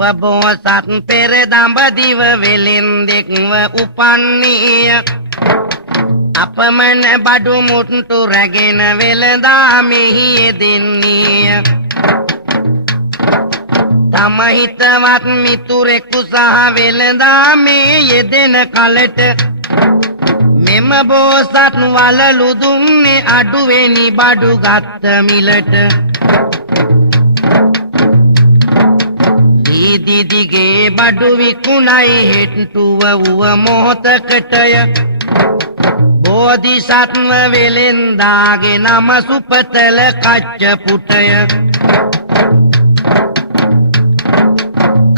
අපබෝසත් පෙර දඹදිව වෙලෙන්දෙක්ව උපන්නේය අපමණ බඩු මුට්ටු රැගෙන වෙළඳාමෙහි යෙදෙන්නේය තම හිතවත් මිතුරෙකු සහ වෙළඳාමේ යෙදෙන කලට මෙම බෝසත් වලලු දුන්නේ අඩුවෙනි බඩු ගත්ත මිලට දීදිගේ බඩු විකුණයි හෙට්ටුව වුව මොහොතකටය බෝධිසත්ව වෙලෙන්දාගේ නම සුපතල කච්ච පුටය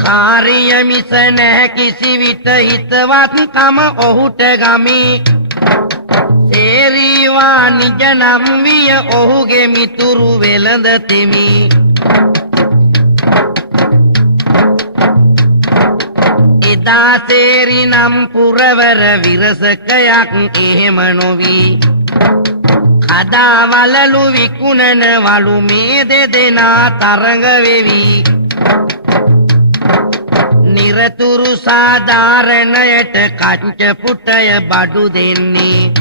කාර්ය මිස නැහැ කිසි විට හිතවත්කම ඔහුට ගමී සේරී වාණිජ නම් විය ඔහුගේ මිතුරු වෙළඳ තෙමි එදා සේරී නම් පුරවර විරසකයක් එහෙම නොවී කදා වලලු විකුණන වලු මේ දෙදෙනා තරඟ වෙවි නිරතුරු සාධාරණයට කච්ච පුටය බඩු දෙන්නේ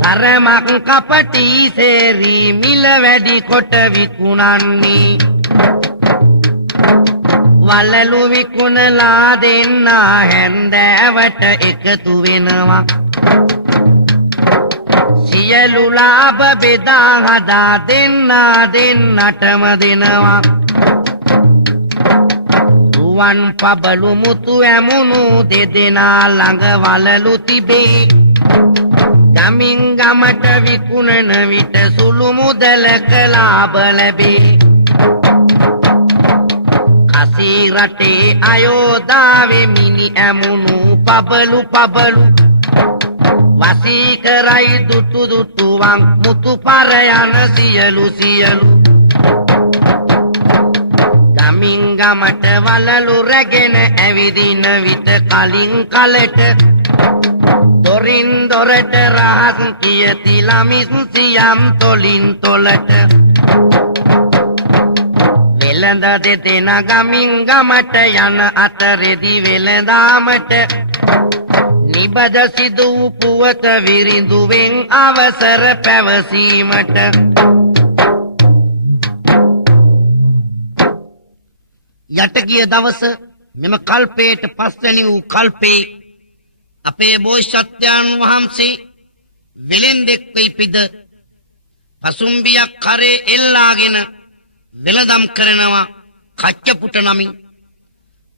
තරමක් කපටි සේරී මිල වැඩි කොට විකුණන්නේ වලලු විකුණලා දෙන්න හැන්දෑවට එකතු වෙනවා සියලු ලාභ බෙදා හදා දෙන්නටම දෙනවා රුවන් පබලු මුතු ඇමුණු දෙදෙනා ළඟ වලලු තිබේ ගමින් ගමට විකුණන විට සුළු මුදලක ලාභ ලැබේ කසී රටේ අයෝධාවේ මිනි ඇමුණු පබලු වසී කරයි දුටුවන් මුතු පර යන සියලු ගමින් ගමට වලලු රැගෙන ඇවිදින විට කලින් කලට දොරින් දොරට රහස් කියති ළමිස් සියම් තොලින් තොලට වෙළඳ දෙදෙන ගමින් ගමට යන අතරෙදි වෙළඳාමට නිබද සිදු පුවත විරිඳුවෙන් අවසර පැවසීමට යට ගිය දවස මෙම කල්පයට පස්වැනි වූ කල්පේ අපේ බෝසත්යන් වහන්සේ වෙලෙන්දෙක්ව ඉපිද පසුම්බියක් කරේ එල්ලාගෙන වෙළඳම් කරනවා කච්චපුට නමින්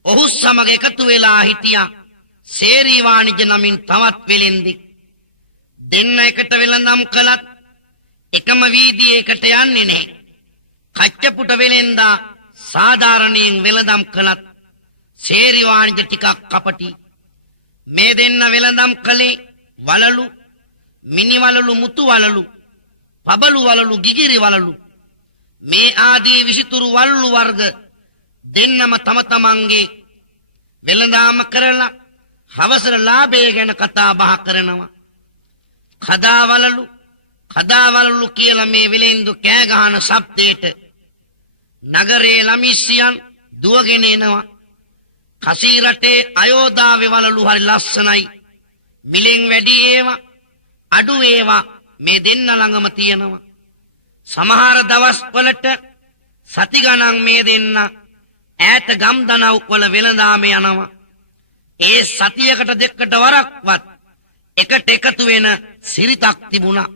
ඔහු සමග එකතු වෙලා හිටියා සේරී වාණිජ නමින් තවත් වෙලෙන්දෙක් දෙන්න එකට වෙළඳම් කළත් එකම වීදියේකට යන්නේ නැහැ කච්චපුට වෙලෙන්දා සාධාරණයෙන් වෙළඳම් කළත් සේරී වාණිජ ටිකක් කපටි මේ දෙන්න වෙළඳම් කළේ වලලු මිනි වලලු මුතු වලලු පබලු වලලු ගිගිරි වලලු මේ ආදී විසිතුරු වලලු වර්ග දෙන්නම තම තමන්ගේ වෙළඳාම කරලා හවසර ලාභය ගැන කතා බහ කරනවා කදා වලලු කියලා මේ වෙලෙන්දු කෑ ගහන ශබ්දයට නගරේ ළමිස්සියන් දුවගෙන එනවා කසී රටේ අයෝධාවේ වලලු හරි ලස්සනයි මිලෙන් වැඩි ඒවා අඩු ඒවා මේ දෙන්න ළඟම තියෙනවා සමහර දවස් වලට සති ගණන් මේ දෙන්න ඈත ගම්දනව් වල වෙළඳාමේ යනවා ඒ සතියකට දෙකකට වරක්වත් එකට එකතු වෙන සිරිතක් තිබුණා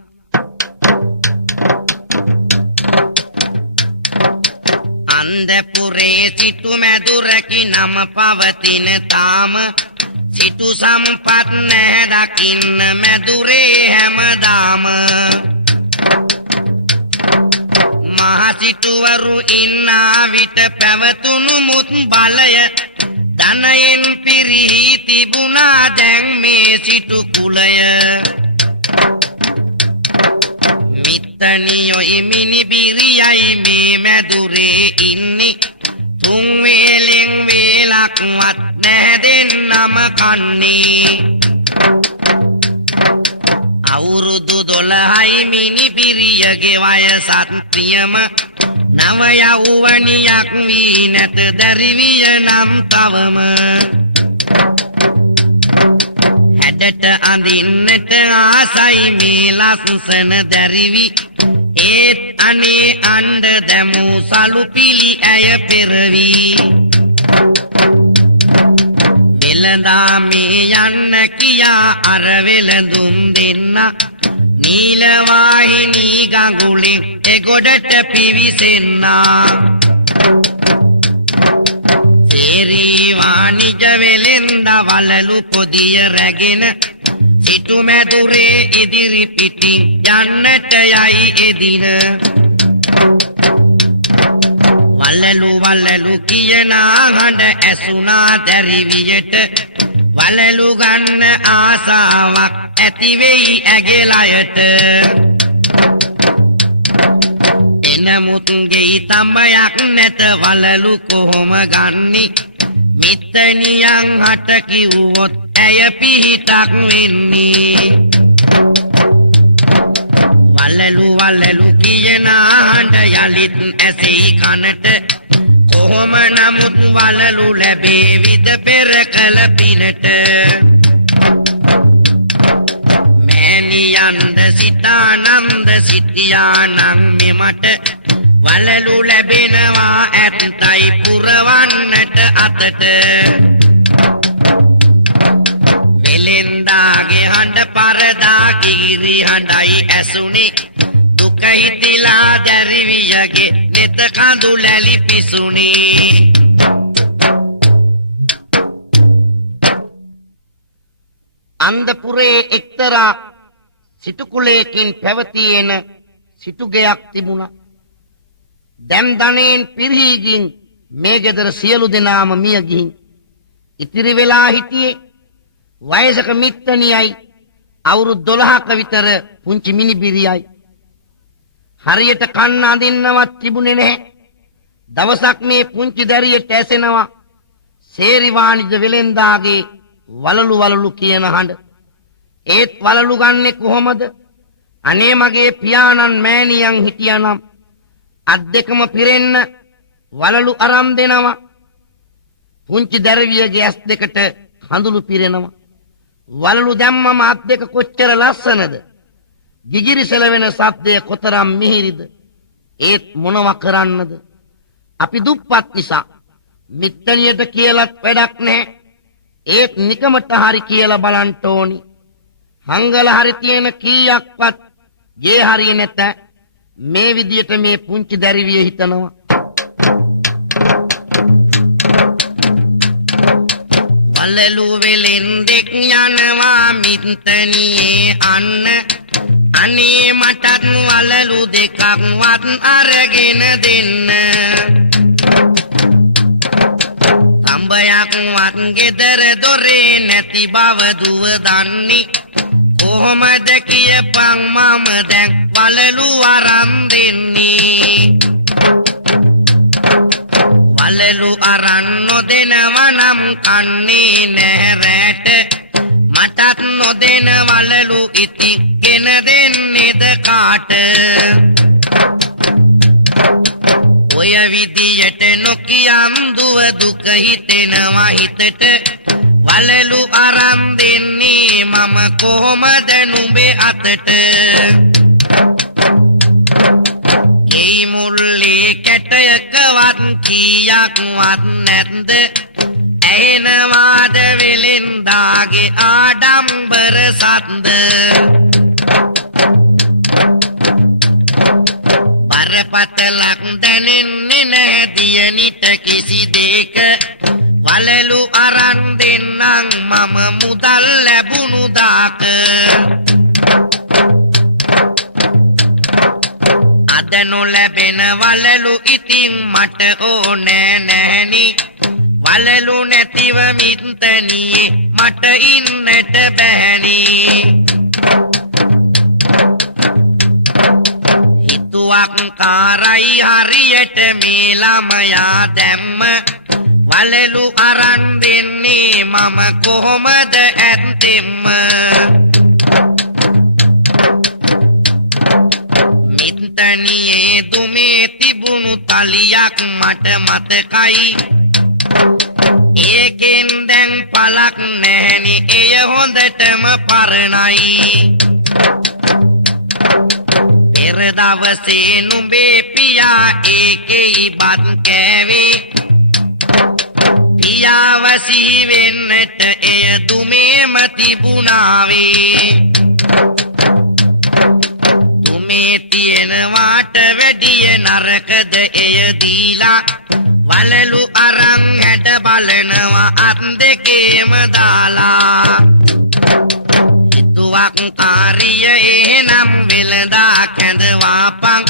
අන්දපුරේ සිටු මැදුරකි නම පවතින තාම සිටු සම්පත් නැහැ දකින්න මැදුරේ හැමදාම මහසිටුවරු ඉන්නා විට පැවතුණු මුත් බලය ධනයෙන් පිරිහි තිබුණා දැන් මේ සිටු කුලය මිත්තනියොයි මිනිබිරියයි මේ මැදුරේ ඉන්නේ තුන් වේලෙන් වේලක්වත් නැහැ දෙන්නම කන්නේ අවුරුදු 12යි මිනිබිරියගේ වයසත් ප්‍රියම නව යෞවනියක් වී නැත දැරිවිය නම් තවම හැඩට අඳින්නට ආසයි මේ ලස්සන දැරිවි ඒත් අනේ අණ්ඩ දැමූ සලු පිලි ඇය පෙරවි වෙළඳා මේ යන්න කියා අර වෙළඳුම් දෙන්න නීලවාහිනී ගඟුලින් එගොඩට පිවිසෙන්නා සේරී වාණිජ වෙළෙන්ද වලලු පොදිය රැගෙන සිටු මැදුරේ ඉදිරි පිටින් යන්නට යයි එදින වලලු කියන හඬ ඇසුණා දැරිවියට වලලු ගන්න ආසාවක් ඇති වෙයි ඇගෙලයට එනමුත්ගේ තඹයක් නැත වලලු කොහොම ගන්නි මිත්තනියන් හට කිව්වොත් ඇය පිහිටක් වෙන්නේ වලලු කියන හඬ යලිත් ඇසෙයි කනට කොහොම නමුත් වලලු ලැබේවිද පෙර කල පිනට මෑණියන්ද සිතානන්ද සිටියානම් මෙමට වලලු ලැබෙනවා ඇත්තයි පුරවන්නට අතට වෙලෙන්දාගේ හඬ පරදා ගිරි හඬයි ඇසුනේ දුක හිතිලා දැරිවියගේ නෙත කඳු ලැලි පිසුනේ අන්දපුරේ එක්තරා සිටු කුලයකින් පැවතියෙන සිටුගෙයක් තිබුණා දැන් ධනෙන් පිරී ගින් මේ ගෙදර සියලු දෙනාම මිය ගිහින් ඉතිරි වෙලා හිටියේ වයසක මිත්තණියයි අවුරුදු 12ක විතර පුංචි මිනිබිරියයි හරියට කන්න අඳින්නවත් තිබුණේ නැහැ දවසක් මේ පුංචි දැරියට ඇසෙනවා සේරි වාණිජ වෙලෙන්දාගේ වලලු කියන හඬ ඒත් වලලු ගන්නෙ කොහොමද අනේ මගේ පියාණන් මෑණියන් හිටියානම් අත් දෙකම පිරෙන්න වලලු අරන් දෙනවා පුංචි දැරිවියගේ ඇස් දෙකට කඳුළු පිරෙනවා වලලු දැම්මම අත් දෙක කොච්චර ලස්සනද ගිගිරිසල වෙන සද්දය කොතරම් මිහිරිද ඒත් මොනවා කරන්නද අපි දුප්පත් නිසා මිත්තණියට කියලත් වැඩක් නැහැ ඒත් නිකමට හරි කියලා බලන්න ඕනි හංගල හරි තියෙන කීයක්වත් ගේ හරිය නැත මේ විදියට මේ පුංචි දැරිවිය හිතනවා වලලු වෙලෙන්දෙක් යනවා මිත්තණියේ අන්න අනේ මටත් වලලු දෙකක්වත් අරගෙන දෙන්න තඹයක්වත් ගෙදර දොරේ නැති බව දුව දන්නේ කොහොමද කියපන් මම දැන් වලලු අරන් දෙන්නේ වලලු අරන් නොදෙනවා නම් කන්නේ නැහැ රැට මටත් නොදෙන වලලු ඉතින් ගෙන දෙන්නේද කාට ඔය විදියට නොකියම් දුව දුක හිතෙනවා හිතට වලලු අරන් දෙන්නේ මම කොහොමද නුඹේ අතට ගේ මුල්ලේ කැටයකවත් කීයක්වත් නැද්ද ඇහෙනවාද වෙලෙන්දාගේ ආඩම්බර සද්ද බරපතලක් දැනෙන්නේ නැහැ දියනිට කිසි දෙයක වලලු අරන් දෙන්නම් මම මුදල් ලැබුණු දාක අද නොලැබෙන වලලු ඉතින් මට ඕනෑ නැහෙනි වලලු නැතිව මිත්තණියේ මට ඉන්නට බැහැනි හිතුවක් කාරයි හරියට මේ ළමයා දැම්ම වලලු අරන් දෙන්නේ මම කොහොමද ඇත්තෙම්ම මිත්තණියේ දුමේ තිබුණු තලියක් මට මතකයි ඒකෙන් දැන් පලක් නැහැනි එය හොඳටම පරණයි පෙර දවසේ නුඹේ පියා ඒකෙයි බත් කෑවේ පියාව සිහි වෙන්නට එය දුමේම තිබුණාවේ දුමේ තියෙනවාට වැඩිය නරකද එය දීලා වලලු අරන් හැට බලනවා අත් දෙකේම දාලා හිතුවක් කාරිය එහෙනම් වෙලදා කැඳවාපන්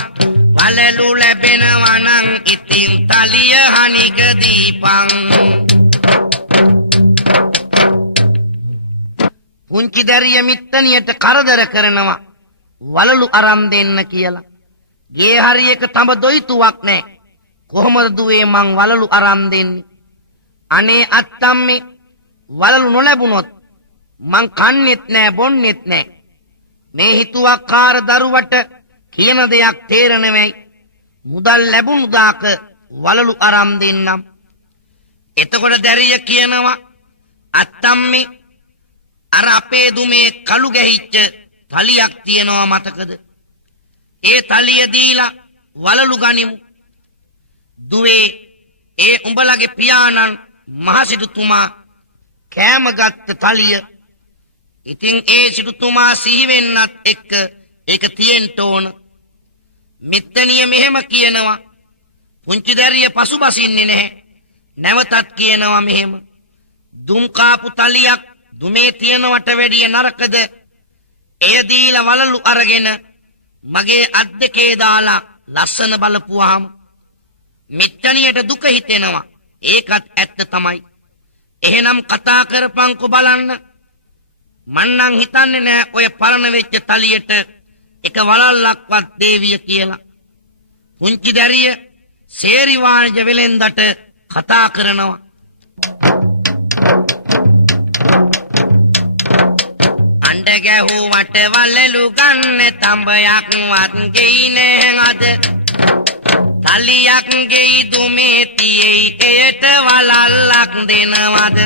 වලලු ලැබෙනවා නම් ඉතින් තලිය හනික දීපන් පුංචි දැරිය මිත්තනියට කරදර කරනවා වලලු අරන් දෙන්න කියලා ගේ හරියක තඹ දොයිතුවක් නැහැ කොහොමද දුවේ මං වලලු අරන් දෙන්නේ අනේ අත්තම්මේ වලලු නොලැබුණොත් මං කන්නෙත් නෑ බොන්නෙත් නෑ මේ හිතුවක්කාර දරුවට කියන දෙයක් තේරෙනවයි මුදල් ලැබුණු දාක වලලු අරන් දෙන්නම් එතකොට දැරිය කියනවා අත්තම්මේ අර අපේ දුමේ කළු ගැහිච්ච තලියක් තියෙනවා මතකද ඒ තලිය දීලා වලලු ගනිමු දුවේ ඒ උඹලගේ පියාණන් මහසිටුතුමා කෑම ගත්ත තලිය ඉතින් ඒ සිටුතුමා සිහි වෙන්නත් එක්ක ඒක තියෙන්න ඕන මිත්තනිය මෙහෙම කියනවා පුංචි දැරිය පසුබසින්නේ නැහැ නැවතත් කියනවා මෙහෙම දුම් කාපු තලියක් දුමේ තියනවට වැඩිය නරකද එය දීලා වලලු අරගෙන මගේ අත් දෙකේ දාලා ලස්සන බලපුවාම මිත්තනියට දුක හිතෙනවා ඒකත් ඇත්ත තමයි එහෙනම් කතා කරපන්කො බලන්න මන්නම් හිතන්නේ නෑ ඔය පරණ වෙච්ච තලියට එක වලල්ලක්වත් දේවිය කියලා පුංචි දැරිය සේරි වාණිජ වෙලෙන්දට කතා කරනවා අඬ ගැහුවට වලලු ගන්න තඹයක් වත් ගෙයි නෑ අද තලියක් ගෙයි දුමේ තියේයි එයට වලල්ලක් දෙනවද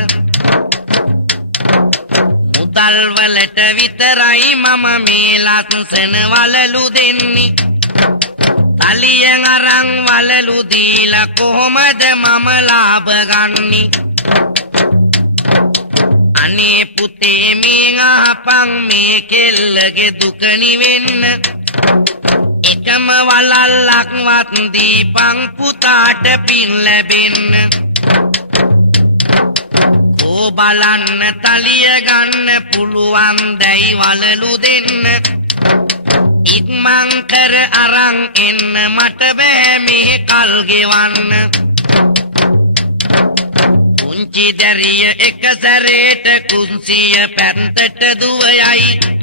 මුදල් වලට විතරයි මම මේ ලස්සන වලලු දෙන්නේ තලියෙන් අරන් වලලු දීලා කොහොමද මම ලාභ ගන්නේ අනේ පුතේ මේ අහපන් මේ කෙල්ලගේ දුක නිවෙන්න එකම වලල්ලක්වත් දීපන් පුතාට පින් ලැබෙන්න කෝ බලන්න තලිය ගන්න පුළුවන් දැයි වලලු දෙන්න ඉක්මන් කර අරන් එන්න මට බෑ මේ කල් ගෙවන්න පුංචි දැරිය එක සැරේට කුන්සිය පැත්තට දුවයයි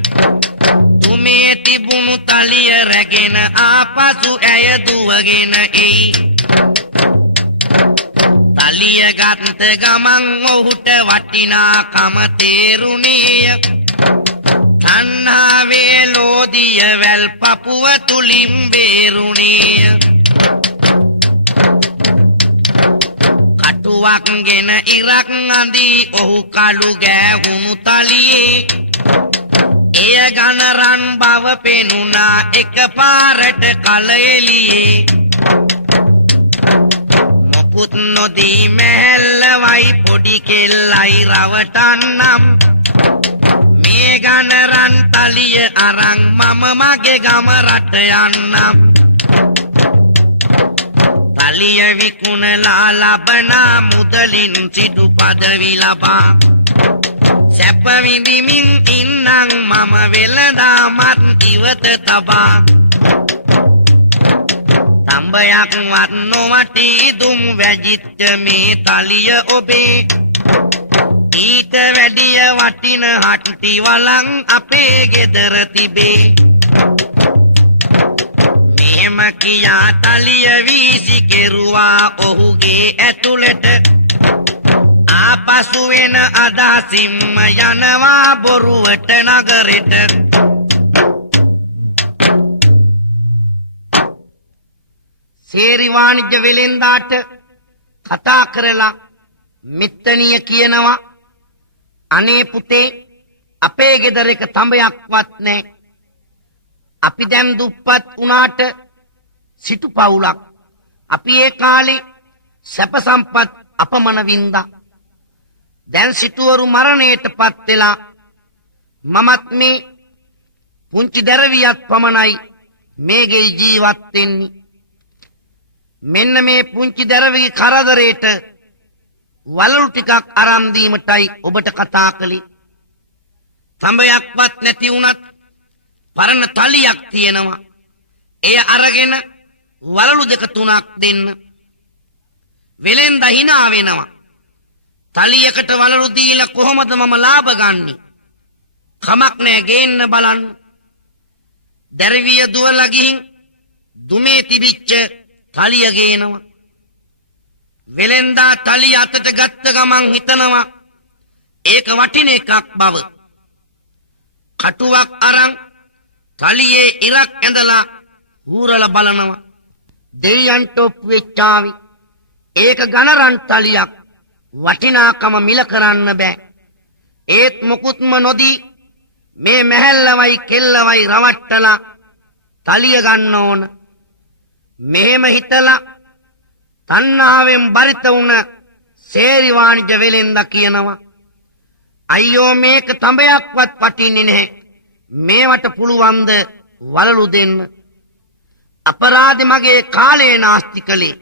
මේ තිබුණු තලිය රැගෙන ආපසු ඇය දුවගෙන එයි තලිය ගත්ත ගමන් ඔහුට වටිනාකම තේරුණේය තණ්හාවේ ලෝදිය වැල් පපුව තුලින් බේරුණේය කටුවක් ගෙන ඉරක් අඳී ඔහු කළු ගෑහුණු තලියේ එය ගණරන් බව පෙනුණා එක පාරට කල එළියේ මොකුත් නොදී මැල්ලවයි පොඩි කෙල්ලයි රවටන්නම් මේ ගණරන් තලිය අරන් මම මගේ ගම රට යන්නම් තලිය විකුණලා ලබනා මුදලින් සිටු පදවි ලබා සැප විඳිමින් ඉන්නම් මම වෙලදාමත් ඉවත තබා තඹයක් වත් නොවටී දුම් වැජිච්ච මේ තලිය ඔබේ ඊට වැඩිය වටින හට්ටි වලං අපේ ගෙදර තිබේ මෙහෙම කියා තලිය වීසි කෙරුවා ඔහුගේ ඇතුළට ආපසු වෙන අදහසින්ම යනවා බොරුවට නගරෙට සේරි වාණිජ්‍ය වෙලෙන්දාට කතා කරලා මිත්තනිය කියනවා අනේ පුතේ අපේ ගෙදර එක තඹයක්වත් නැහැ. අපි දැන් දුප්පත් වුණාට සිටු පවුලක්. අපි ඒ කාලේ සැප සම්පත් අපමණ වින්දා. දැන් සිටුවරු මරණයටපත් වෙලා මමත් මේ පුංචි දරවියක් පමණයි මේගේ ජීවත් වෙන්නේ. මෙන්න මේ පුංචි දරවිගේ කරදරේට වලලු ටිකක් අරන් දීමටයි ඔබට කතා කළේ. තඹයක්වත් නැති වුණත් පරණ තලියක් තියෙනවා. එය අරගෙන වලලු දෙක තුනක් දෙන්න. වෙලෙන්ද hina වෙනවා. තලියකට වලලු දීලා කොහොමද මම ලාභ ගන්නේ? කමක් නෑ ගේන්න බලන්න. දරවිය දුවලා ගිහින් දුමේ තිබිච්ච තලිය ගේනවා. වෙලෙන්දා තලිය අතට ගත්ත ගමන් හිතනවා ඒක වටින එකක් බව. කටුවක් අරන් තලියේ ඉරක් ඇඳලා ඌරලා බලනවා. දෙවියන්ට ඔප්පු වෙච්චාවි. ඒක ගණරන් තලියක්. වටිනාකම මිල කරන්න බෑ. ඒත් මොකුත්ම නොදී මේ මැහැල්ලවයි කෙල්ලවයි රවට්ටලා තලිය ගන්න ඕන. මෙහෙම හිතලා තණ්හාවෙන් බරිත වුණ සේරි වාණිජ වෙලෙන්ද කියනවා අයියෝ මේක තඹයක්වත් වටින්නේ නැහැ. මේවට පුළුවන්ද වලලු දෙන්න. අපරාධෙ මගේ කාලේ නාස්ති කළේ.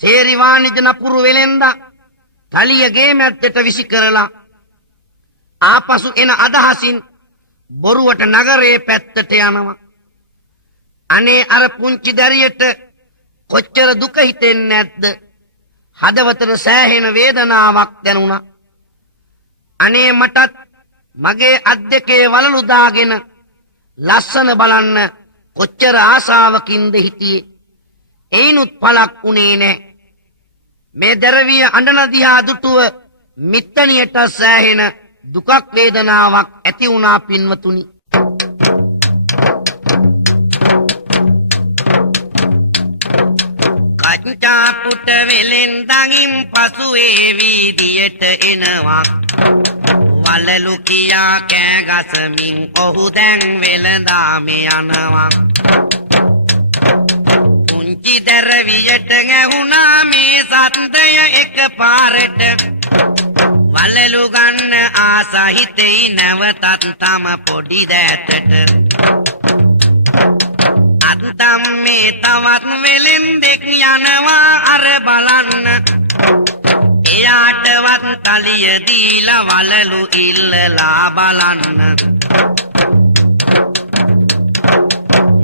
සේරි වාණිජ නපුරු වෙලෙන්ද තලිය ගේ මැද්දට විසි කරලා ආපසු එන අදහසින් බොරුවට නගරේ පැත්තට යනවා. අනේ අර පුංචි දැරියට කොච්චර දුක හිතෙන්නේ නැද්ද? හදවතට සෑහෙන වේදනාවක් දැනුණා. අනේ මටත් මගේ අත් දෙකේ වලලු දාගෙන ලස්සන බලන්න කොච්චර ආසාවකින්ද හිටියේ. එයිනුත් පළක් උනේ නැහැ. මේ දරවිය අඬන දිහා දුටුව මිත්තනියට සෑහෙන දුකක් වේදනාවක් ඇති වුණා පින්වතුනි. කච්චා පුට වෙලෙන්දගින් පසු ඒ වීදියට එනවා. වලලු කියා කෑ ගසමින් ඔහු දැන් වෙළඳාමේ යනවා. පුංචි දරවියට ගැහුණා මේ සද්දය එකපාරට. වලලු ගන්න ආසහිතෙයි නැවතත් තම පොඩි දෑතට. අත්තම් මේ තවත් වෙලෙන්දෙක් යනවා අර බලන්න. එයාටවත් තලිය දීලා වලලු ඉල්ලලා බලන්න.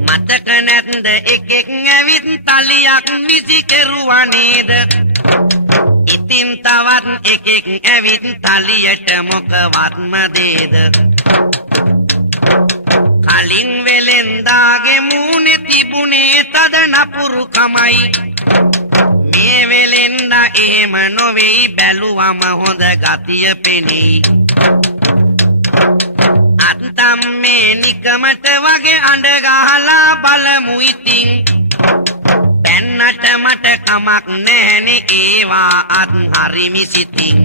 මතක නැත්ද එකෙක් ඇවිත් තලියක් විසි කෙරුවා නේද? ඉතින් තවත් එකෙක් ඇවිත් තලියට මොකවත්ම දේද? කලින් වෙලෙන්දාගේ මූණේ තිබුණේ තද නපුරු කමයි. මේ වෙලෙන්දා එහෙම නොවෙයි බැලුවම හොඳ ගතිය පෙනෙයි. අත්තම් මේ නිකමට වගේ අඬ ගහලා බලමු ඉතින්. පැන්නට මට කමක් නැහැනේ ඒවා අත් හරිමි සිතින්.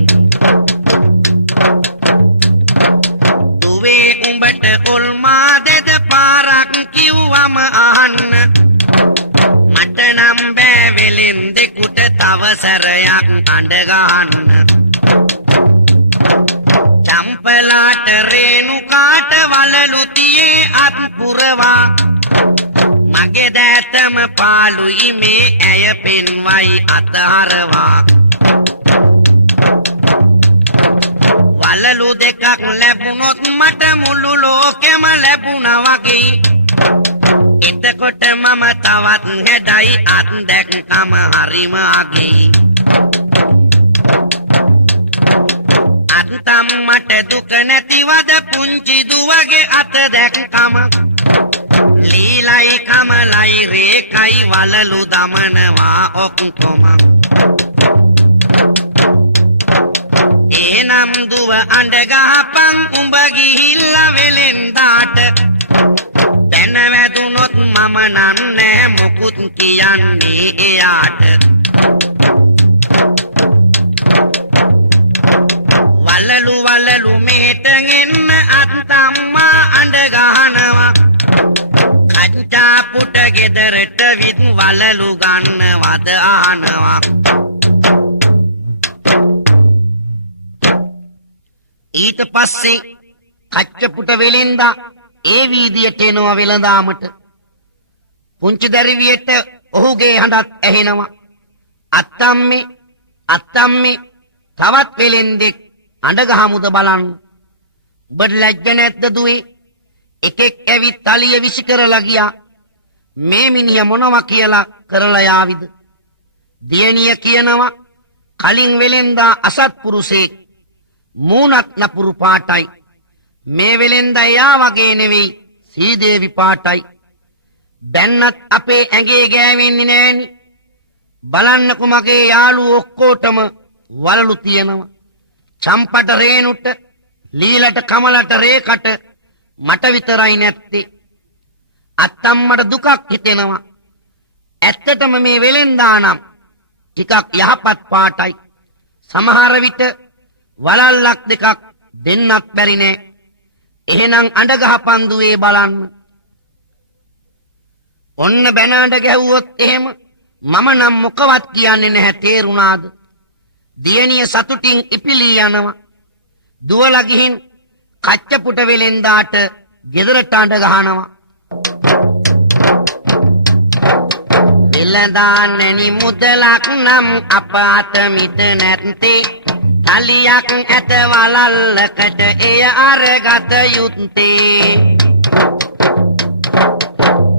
දුවේ උඹට ඔල්මා දෙද පාරක් කිව්වම අහන්න. මට නම් බෑ වෙලෙන්දෙකුට තව සැරයක් අඬ ගහන්න. චම්පලාට රේණුකාට වලලු තියේ අත් පුරවා. මගේ දෑතම පාළුයි මේ ඇය පෙන්වයි අතහරවා. වලලු දෙකක් ලැබුණොත් මට මුළු ලෝකෙම ලැබුණා වගේ. එතකොට මම තවත් හැඩයි අත් දැක්කම හරිම අගේ. අත්තම් මට දුක නැතිවද පුංචි දුවගේ අත දැක්කම. ලීලයි කමලයි රේකයි වලලු දමනවා ඔක්කොම. එනම් දුව අඬ ගහපන් උඹ ගිහිල්ලා වෙලෙන්දාට. පැන වැදුනොත් මම නන්නේ මොකුත් කියන්නේ එයාට වලලු මෙහෙට එන්න අත්තම්මා අඬ ගහනවා කච්චා පුට ගෙදරට විත් වලලු ගන්නවද ආනවා ඊට පස්සේ කච්චපුට වෙලෙන්දා ඒ වීදියට එනවා වෙළඳාමට පුංචි දරුවියට ඔහුගේ හඬත් ඇහෙනවා අත්තම්මේ තවත් වෙලෙන්දෙක් අඬ ගහමුද බලන්න ඔබට ලැජ්ජ නැද්ද දුවේ එකෙක් ඇවිත් තලිය විසි කරලා ගියා මේ මිනිහා මොනවා කියලා කරලා යාවිද දියණිය කියනවා කලින් වෙලෙන්දා අසත්පුරුෂයෙක් මූණත් නපුරු පාටයි මේ වෙලෙන්දා එයා වගේ නෙවෙයි සීදේවි පාටයි බැන්නත් අපේ ඇඟේ ගෑවෙන්නේ නෑනේ බලන්නකො මගේ යාළුවෝ ඔක්කොටම වලලු තියෙනවා චම්පට රේනුට ලීලට කමලට රේකට මට විතරයි නැත්තේ අත්තම්මට දුකක් හිතෙනවා ඇත්තටම මේ වෙලෙන්දා නම් ටිකක් යහපත් පාටයි සමහර විට වලල්ලක් දෙකක් දෙන්නත් බැරි නෑ එහෙනම් අඬ ගහපන් දුවේ බලන්න ඔන්න බැන අඬ ගැහුවොත් එහෙම මම නම් මොකවත් කියන්නේ නැහැ තේරුණාද දියණිය සතුටින් ඉපිලී යනවා දුවලා ගිහින් කච්චපුට වෙලෙන්දාට ගෙදරට අඬ ගහනවා වෙලඳාන්නනි මුදලක් නම් අප අත මිට නැත්තේ තලියක් ඇත වලල්ලකට එය අරගත යුත්තේ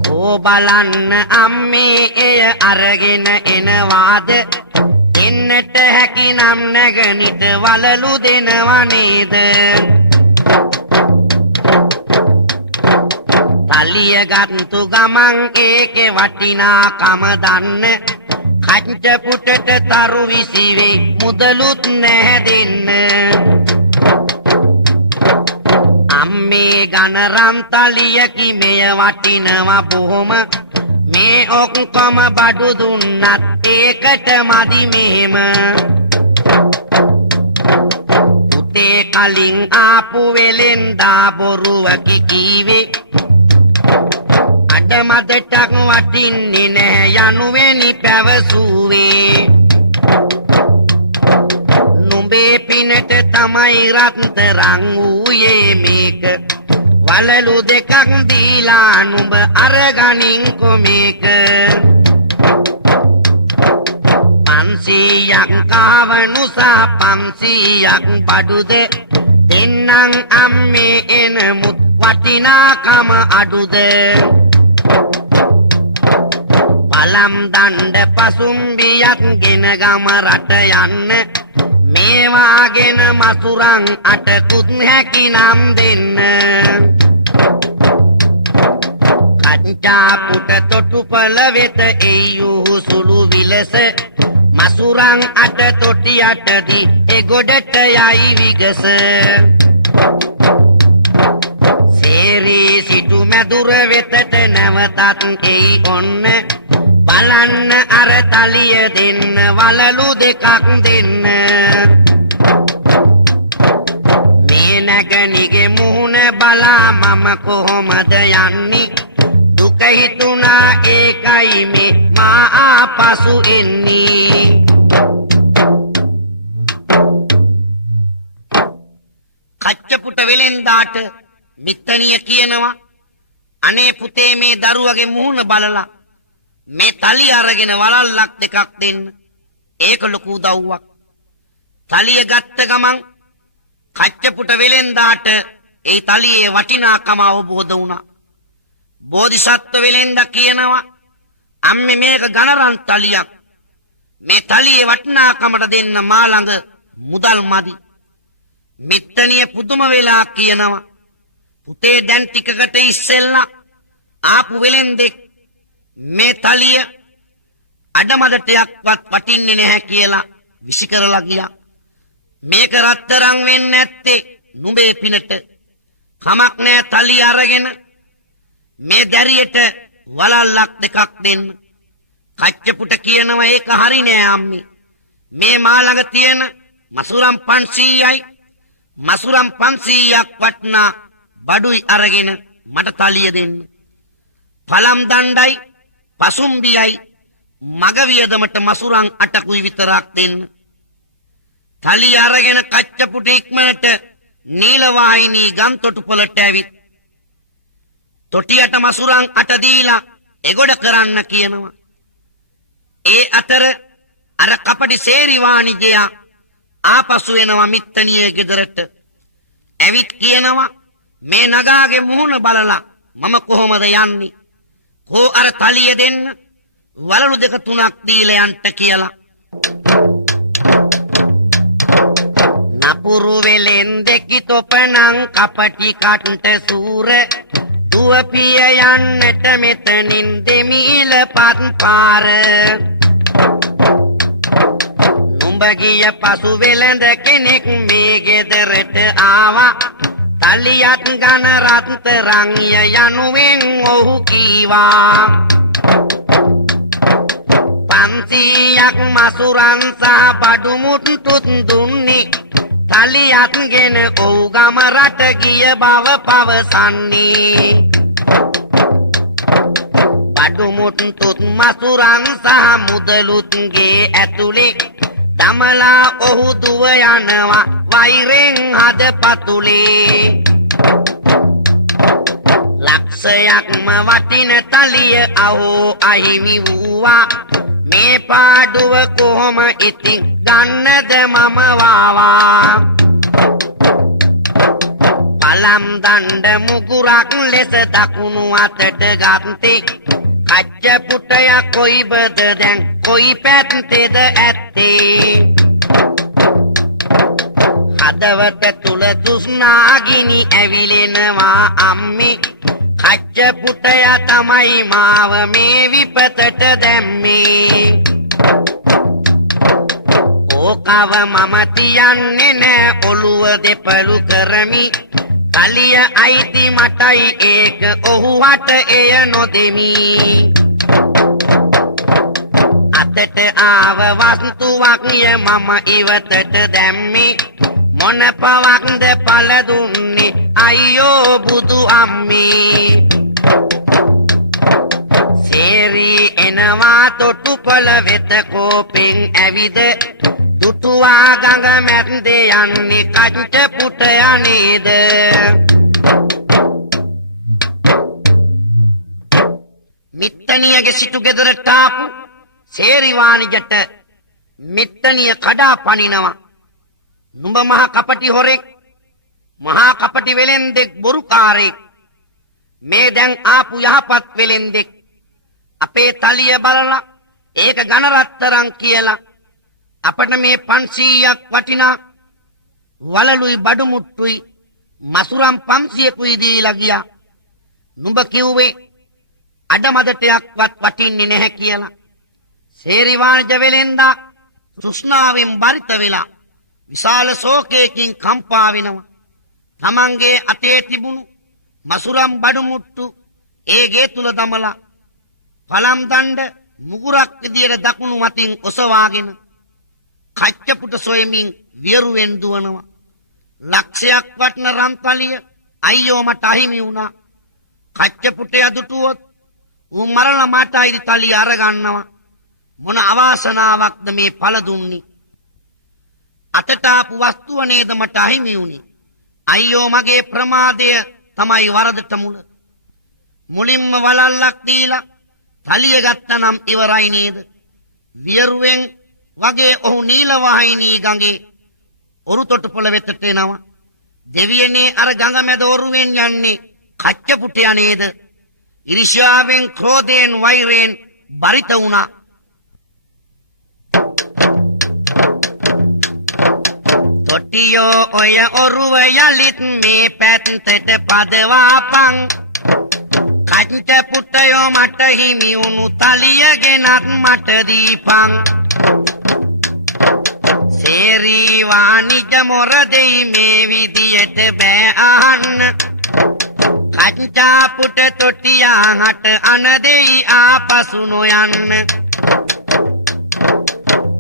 කෝ බලන්න අම්මේ එය අරගෙන එනවාද එන්නට හැකි නම් නැගනිට වලලු දෙනවා නේද තලිය ගත්තු ගමන් ඒකේ වටිනාකම දන්න කච්චපුටට තරු විසිවේ මුදලුත් නැහැ දෙන්න අම්මේ ගණරම් තලියකි මෙය වටිනවා බොහොම මේ ඔක්කොම බඩු දුන්නත් ඒකට මදි මෙහෙම පුතේ කලින් ආපු වෙලෙන්දා බොරුවකි කීවේ අඩමදටක් වටින්නේ නැහැ යනුවෙනි පැවසුවේ නුඹේ පිනට තමයි රත්තරන් වූයේ මේක වලලු දෙකක් දීලා නුඹ අරගනින්කො මේක 500ක් කාවනුසා 500ක් බඩුද දෙන්නම් අම්මේ එනමුත් වටිනාකම අඩුද පලම් දණ්ඩ පසුම්බියක් ගෙන ගම රට යන්න මේවාගෙන මසුරන් අටකුත් හැකි නම් දෙන්න කංචා පුට තොටුපළ වෙත එයූ සුළු විලස මසුරන් අට තොටියටදී එගොඩට යයි විගස සේරී සිටු මැදුර වෙතට නැවතත් එයි ඔන්න බලන්න අර තලිය දෙන්න වලලු දෙකක් දෙන්න මේ නැගනිගේ මුහුණ බලා මම කොහොමද යන්නේ දුක හිතුණා ඒකයි මේ මා ආපසු එන්නේ කච්චපුට වෙලෙන්දාට මිත්තණිය කියනවා අනේ පුතේ මේ දරුවගේ මුහුණ බලලා මේ තලිය අරගෙන වලල්ලක් දෙකක් දෙන්න ඒක ලොකු උදව්වක් තලිය ගත්ත ගමන් කච්චපුට වෙලෙන්දාට ඒ තලියේ වටිනාකම අවබෝධ වුණා බෝධිසත්ව වෙලෙන්දා කියනවා අම්මේ මේක ගණරන් තලියක් මේ තලියේ වටිනාකමට දෙන්න මා ළඟ මුදල් මදි මිත්තණිය පුදුම වෙලා කියනවා පුතේ දැන් ටිකකට ඉස්සෙල්ලා ආපු වෙලෙන්දෙක් මේ තලිය අඩමදටයක්වත් වටින්නේ නැහැ කියලා විසි කරලා ගියා මේක රත්තරන් වෙන්නේ නැත්තේ නුඹේ පිනට කමක් නැහැ තලිය අරගෙන මේ දැරියට වලල්ලක් දෙකක් දෙන්න. කච්චපුට කියනවා ඒක හරි නෑ අම්මි. මේ මා ළඟ තියෙන මසුරම් 500යි මසුරම් 500ක් වටනා බඩුයි අරගෙන මට තලිය දෙන්න. පළම් දණ්ඩයි පසුම්බියයි මග වියදමට මසුරන් 8කුයි විතරක් දෙන්න. තලිය අරගෙන කච්චපුට ඉක්මනට නීලවාහිනී ගම්තොටුපළට ඇවිත් තොටියට මසුරන් 8 දීලා එගොඩ කරන්න කියනවා. ඒ අතර අර කපටි සේරි වාණිජයා ආපසු එනවා මිත්තණියේ ගෙදරට. ඇවිත් කියනවා මේ නගාගේ මුහුණ බලලා මම කොහොමද යන්නේ? කෝ අර තලිය දෙන්න වලලු දෙක තුනක් දීලා යන්න කියලා. නපුරු වෙලෙන් දෙකි තොපණං කපටි කට්ට සූර දුව පිය යන්නට මෙතනින් දෙමිල පත් පාර. නුඹ ගිය පසු වෙලඳ කෙනෙක් මේ ගෙදරට ආවා. තලියත් ගන රත්තරන් යනුවෙන් ඔහු කීවා. 500ක් මසුරන් සහ බඩු මුට්ටුත් දුන්නේ. තලියත් ගෙන ඔහු ගම රට ගිය බව පවසන්නේ. බඩු මුට්ටුත් මසුරන් සහ මුදලුත්ගේ ඇතුලේ දමලා ඔහු දුව යනවා වෛරෙන් හද පතුලේ. ලක්ෂයක්ම වටින තලිය අහෝ අහිමි වූවා. මේ පාඩුව කොහොම ඉතින් ගන්නද මම වාවා. පළම් දණ්ඩ මුගුරක් ලෙස දකුණු අතට ගත්තේ. කච්චපුටය කොයිබද දැන් කොයි පැත්තේද ඇත්තේ. හදවත තුල දුස්නාගිනි ඇවිලෙනවා අම්මි. කච්චපුටය තමයි මාව මේ විපතට දැම්මේ. ඕකව මම තියන්නේ නෑ ඔළුව දෙපළු කරමි. තලිය අයිති මටයි ඒක ඔහුට එය නොදෙමි. අතට ආව වස්තුවක් මම ඉවතට දැම්මි. මොන පවක්ද පළ දුන්නේ අයියෝ බුදු අම්මි. සේරි එනවා තොටුපළ වෙත කෝපෙන් ඇවිද. දුටුවා ගඟ මැද්දේ යන්නේ කච්චපුටය නේද. මිත්තණියගේ සිටු ගෙදරට ආපු සේරි වාණිජට මිත්තණිය කඩා පනිනවා. නුඹ මහා කපටි හොරෙක්, මහා කපටි වෙලෙන්දෙක්, බොරුකාරයෙක්. මේ දැන් ආපු යහපත් වෙලෙන්දෙක් අපේ තලිය බලලා ඒක ඝන රත්තරන් කියලා අපට මේ 500ක් වටිනා වලලුයි බඩු මුට්ටුයි මසුරම් 500කුයි දීලා ගියා. නුඹ කිව්වේ අඩමදටයක්වත් වටින්නේ නැහැ කියලා. සේරි වාණිජ වෙලෙන්දා තෘෂ්ණාවෙන් බරිත වෙලා විශාල ශෝකයකින් කම්පා වෙනවා. තමන්ගේ අතේ තිබුණු මසුරම් බඩු මුට්ටු ඒ ගේ තුල දමලා පළම් දණ්ඩ මුගුරක් විදියට දකුණු අතින් ඔසවාගෙන කච්චපුට සොයමින් වියරුවෙන් දුවනවා. ලක්ෂයක් වටන රන්තලිය අයියෝ මට අහිමි වුණා. කච්චපුටය දුටුවොත් ඌ මරලා මට අයිති තලිය අරගන්නවා. මොන අවාසනාවක්ද මේ පළ දුන්නේ. අතට ආපු වස්තුව නේද මට අහිමි වුණේ. අයියෝ මගේ ප්‍රමාදය තමයි වරදට මුල. මුලින්ම වලල්ලක් දීලා තලිය ගත්තනම් ඉවරයි නේද. වියරුවෙන් වගේ ඔහු නීලවාහිනී ගඟේ ඔරු තොටුපොළ වෙතට එනවා. දෙවියනේ අර ගඟ මැද ඔරුවෙන් යන්නේ කච්චපුටය නේද. ඉරිෂාවෙන් ක්‍රෝධයෙන් වෛරයෙන් බරිත වුණා. තොටියෝ ඔය ඔරුව යලිත් මේ පැත්තට පදවාපන්. කච්චපුටයෝ මට හිමි වුණු තලිය ගෙනත් මට දීපන්. සේරි වාණිජ මොර දෙයි මේ විදියට බෑ අහන්න. කච්චාපුට තොටියා හට අනදෙයි ආපසු නොයන්න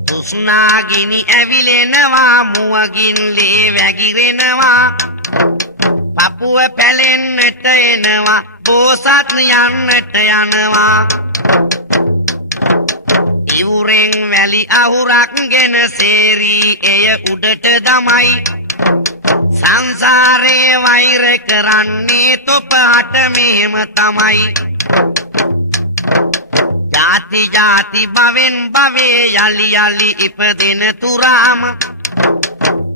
තුස්නාගිනි ඇවිලෙනවා මුවගින් ලේ වැගිරෙනවා පපුව පැලෙන්නට එනවා බෝසත් යන්නට යනවා ඉවුරෙන් වැලි අහුරක් ගෙන සේරී එය උඩට දමයි සංසාරේ වෛර කරන්නේ තොපහට මෙහෙම තමයි ජාති ජාති භවෙන් භවේ යලි යලි ඉපදෙන තුරාම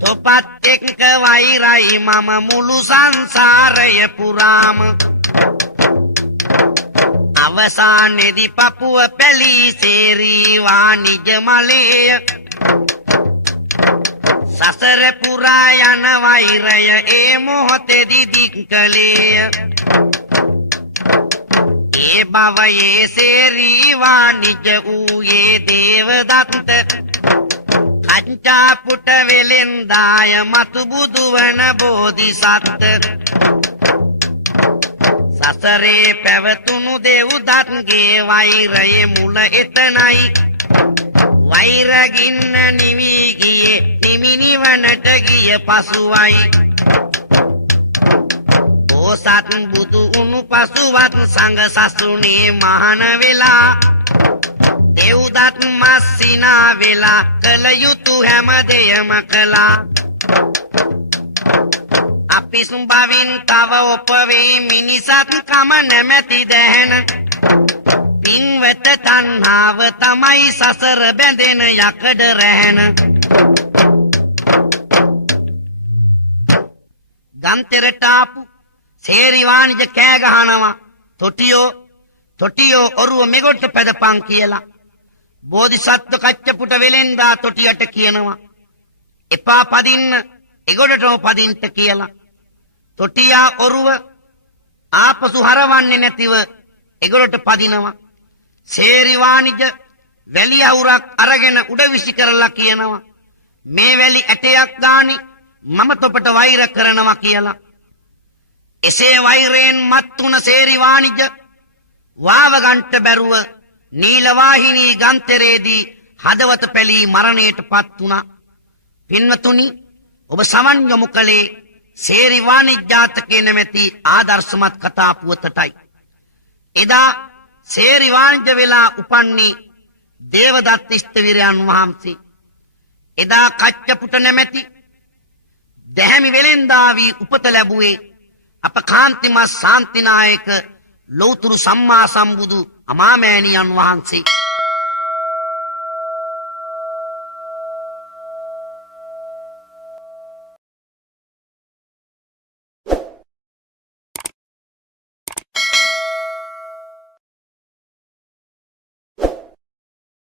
තොපත් එක්ක වෛරයි මම මුළු සංසාරය පුරාම අවසානයේදී පපුව පැලී සේරී වාණිජ මලය සසර පුරා යන වෛරය ඒ මොහොතේදී දික් කලේය ඒ භවයේ සේරී වාණිජ වූයේ දේවදත්ත කංචාපුට වෙලෙන්දාය මතු බුදුවන බෝධිසත්ත සසරේ පැවතුණු දෙව්දත්ගේ වෛරයේ මුල එතනයි වෛරගින්න නිවී ගියේ නිමි නිවනට ගිය පසුවයි බෝසත් බුදු උණු පසුවත් සංඝ සසුනේ මහාන වෙලා දෙව්දත් මස්සිනා වෙලා කල යුතු හැම දෙයම කළා අපි සුඹවින් තව ඔපවේ මිනිසත් කම නැමැති දැහැන පින්වත තණ්හාව තමයි සසර බැඳෙන යකඩ රැහැන ගම්තෙරට ආපු සේරි වාණිජ කෑ ගහනවා තොටියෝ ඔරුව මෙගොඩට පැදපන් කියලා බෝධිසත්ව කච්චපුට වෙලෙන්දා තොටියට කියනවා එපා පදින්න එගොඩටම පදින්ට කියලා තොටියා ඔරුව ආපසු හරවන්නේ නැතිව එගොඩට පදිනවා සේරි වාණිජ වැලි අවුරක් අරගෙන උඩ විසි කරලා කියනවා මේ වැලි ඇටයක් ගානි මම තොපට වෛර කරනවා කියලා එසේ වෛරයෙන් මත් වුණ සේරි වාණිජ වාව ගන්ට බැරුව නීලවාහිනී ගන්තරේදී හදවත පැලී මරණයට පත් වුණා පින්වතුනි ඔබ සමන් යොමු කළේ සේරි වාණිජ්ජාතකේ නැමැති ආදර්ශමත් කතා පුවතටයි එදා සේරි වාණිජ වෙලා උපන්නේ දේවදත්ත ස්ථවිරයන් වහන්සේ එදා කච්චපුට නැමැති දැහැමි වෙලෙන්දා වී උපත ලැබුවේ අප කාන්තිමත් ශාන්තිනායක ලෞතුරු සම්මා සම්බුදු අමාමෑණියන් වහන්සේ